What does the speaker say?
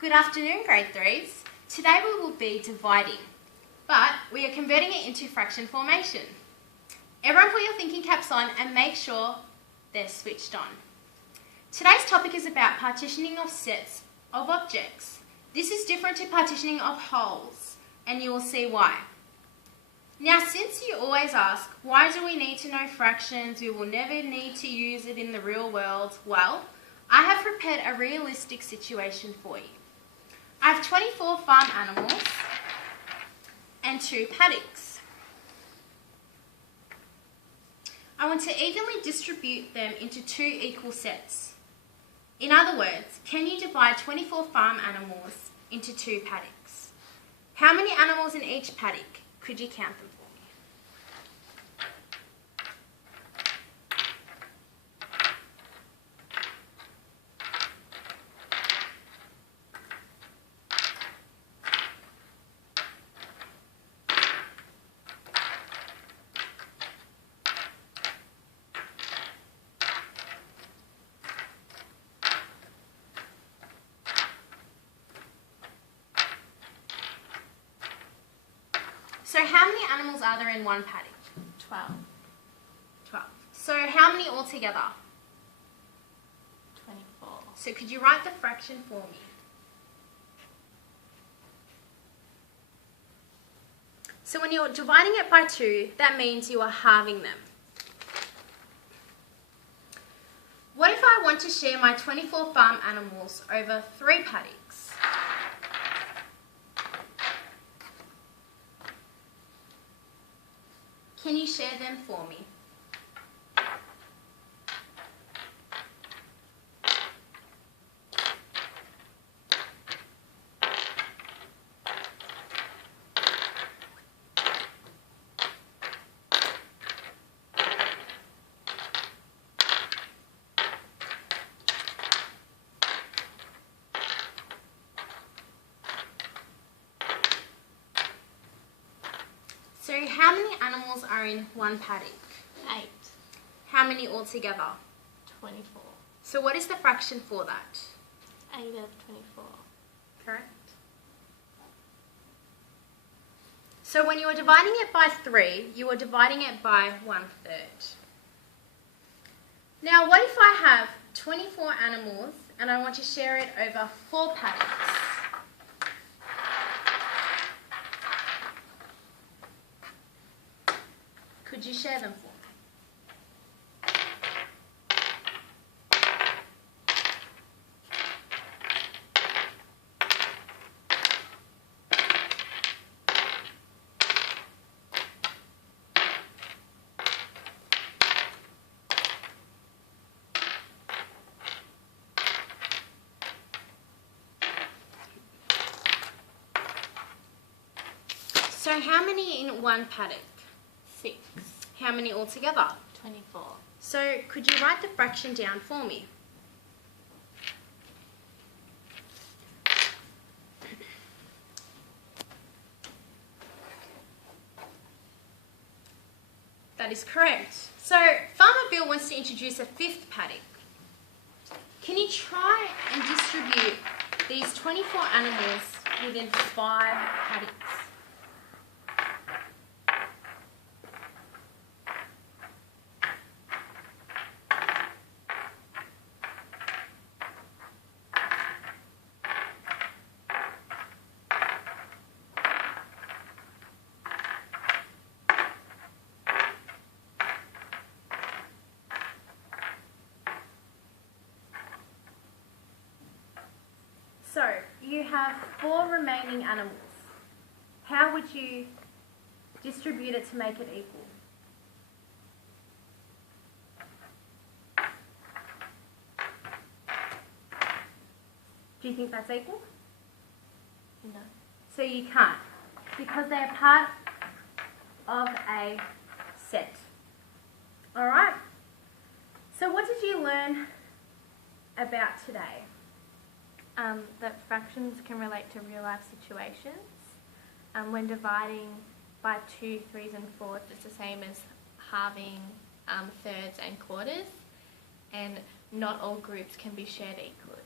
Good afternoon, grade 3s. Today we will be dividing, but we are converting it into fraction formation. Everyone put your thinking caps on and make sure they're switched on. Today's topic is about partitioning of sets of objects. This is different to partitioning of wholes, and you will see why. Now, since you always ask, why do we need to know fractions? We will never need to use it in the real world. Well, I have prepared a realistic situation for you. I have 24 farm animals and 2 paddocks. I want to evenly distribute them into 2 equal sets. In other words, can you divide 24 farm animals into 2 paddocks? How many animals in each paddock? Could you count them for me? So how many animals are there in one paddock? 12. 12. So how many altogether? 24. So could you write the fraction for me? So when you're dividing it by 2, that means you are halving them. What if I want to share my 24 farm animals over 3 paddocks? Can you share them for me? So how many animals are in one paddock? 8. How many altogether? 24. So what is the fraction for that? 8 of 24. Correct. So when you are dividing it by 3, you are dividing it by 1/3. Now what if I have 24 animals and I want to share it over 4 paddocks? Could you share them for me? So how many in one paddock? 6. How many altogether? 24. So could you write the fraction down for me? That is correct. So Farmer Bill wants to introduce a 5th paddock. Can you try and distribute these 24 animals within 5 paddocks? So, you have 4 remaining animals. How would you distribute it to make it equal? Do you think that's equal? No. So you can't, because they're part of a set. Alright? So what did you learn about today? That fractions can relate to real life situations. When dividing by 2, 3s and 4s, it's the same as halving thirds and quarters, and not all groups can be shared equally.